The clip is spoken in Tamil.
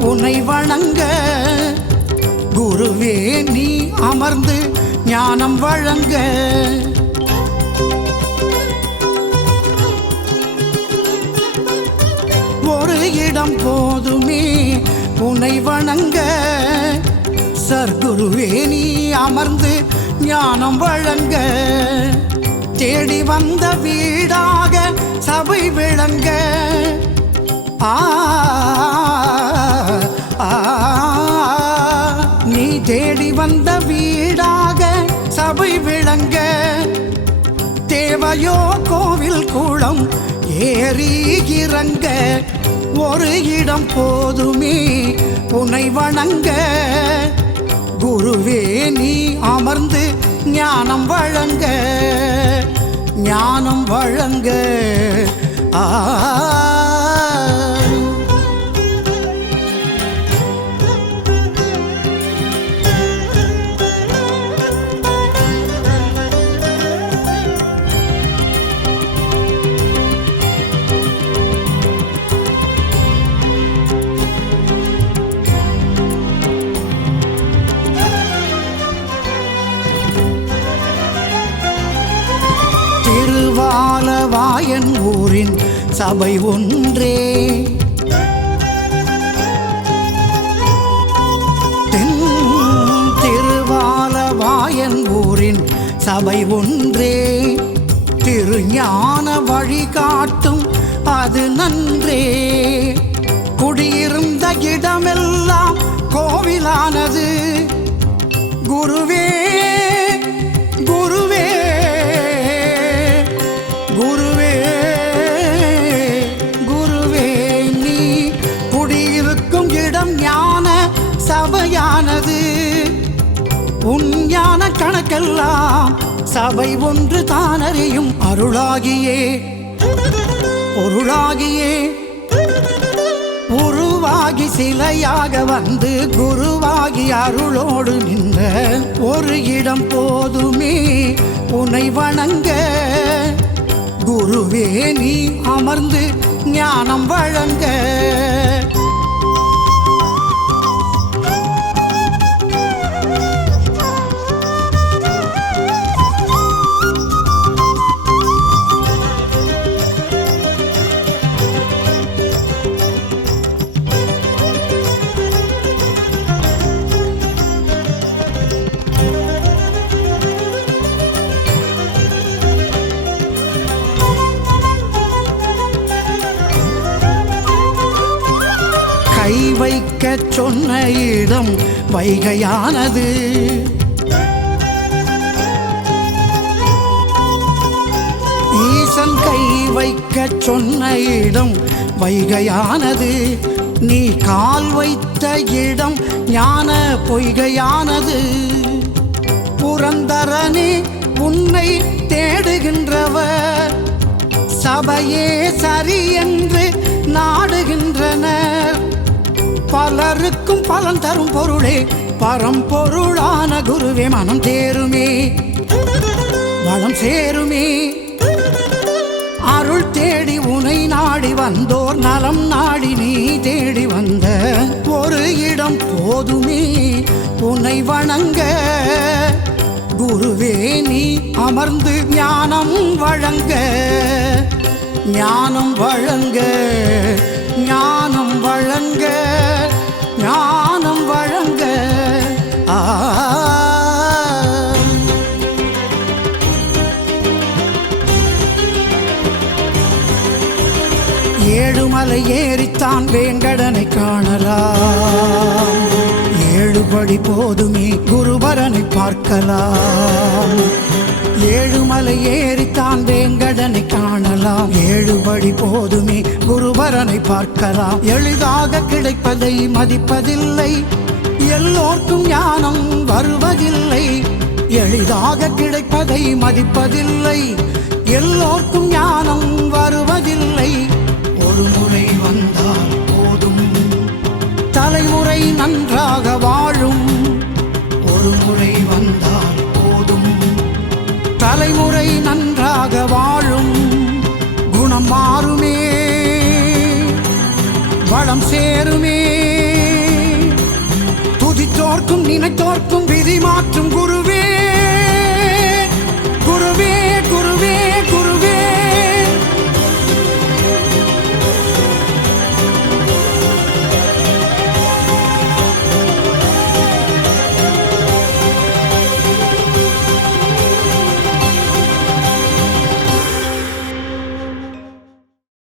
உன்னை வணங்க. குருவே நீ அமர்ந்து ஞானம் வழங்க. ஒரு இடம் போதுமே உன்னை வணங்க. சர்க்குருவே நீ அமர்ந்து ஞானம் வழங்க. தேடி வந்த வீடாக சபை விளங்க. ஆ, தேவையோ கோவில் கூடம் ஏறி இறங்க ஒரு இடம் போதுமே உன்னை வணங்க. குருவே நீ அமர்ந்து ஞானம் வழங்க ஞானம் வழங்க. ஆ வாழவாயன் ஊரின் சபை ஒன்றே. தென் திருவாலவாயன் ஊரின் சபை ஒன்றே. திருஞான வழிகாட்டும் அது நன்றே. குடியிருந்த இடமெல்லாம் கோவிலானது. குருவே சபையானது. உன் ஞான கணக்கெல்லாம் சபை ஒன்று தானறியும் அருளாகியே. பொருளாகியே. உருவாகி சிலையாக வந்து குருவாகி அருளோடு நின்ற ஒரு இடம் போதுமே உனை வணங்க. குருவே நீ அமர்ந்து ஞானம் வழங்க. வைக்க சொன்ன இடம் வைகையானது. ஈசன் கை வைக்க சொன்ன இடம் வைகையானது. நீ கால் வைத்த இடம் ஞான பொய்கையானது. புரந்தரனே உன்னை தேடுகின்றவர். சபையே சரி என்று நாடுகின்ற பலருக்கும் பலன் தரும் பொருளே. பரம்பொருளான குருவே மனம் தேருமே. வளம் சேருமே. அருள் தேடி உனை நாடி வந்தோர் நலம் நாடி நீ தேடி வந்த ஒரு இடம் போதுமே. உன்னை வணங்க குருவே நீ அமர்ந்து ஞானம் வழங்க. ஞானம் வழங்க ஏழுமலை ஏறித்தான் வேங்கடனை காணலாம். ஏழுபடி போதுமே குருபரனை பார்க்கலாம். ஏழுமலை ஏறித்தான் வேங்கடனை காணலாம். ஏழுபடி போதுமே குருபரனை பார்க்கலாம். எளிதாக கிடைப்பதை மதிப்பதில்லை. எல்லோர்க்கும் ஞானம் வருவதில்லை. எளிதாக கிடைப்பதை மதிப்பதில்லை. எல்லோர்க்கும் ஞானம் வருவதில்லை. காலம் சேருமே. துதித்தோர்க்கும் நினைத்தோர்க்கும் விதிமாற்ற